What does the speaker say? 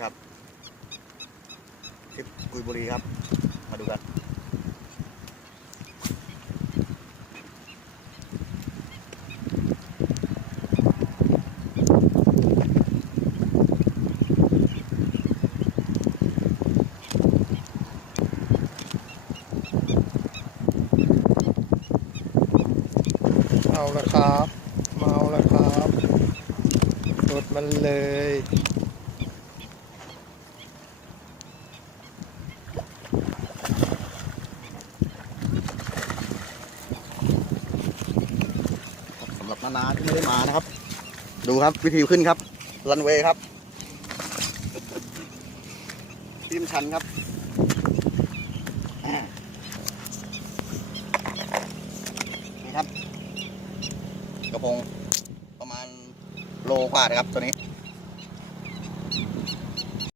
ครับทริปกุยบุรีครับ มาดูกันเอาละครับ เมาแล้วครับรถมันเลยำหรับนานาที่ไม่ได้มานะครับ ดูครับวิธีขึ้นครับรันเวย์ครับทีมชันครับนี่ครับ กระพงประมาณโลกว่านะครับตัวนี้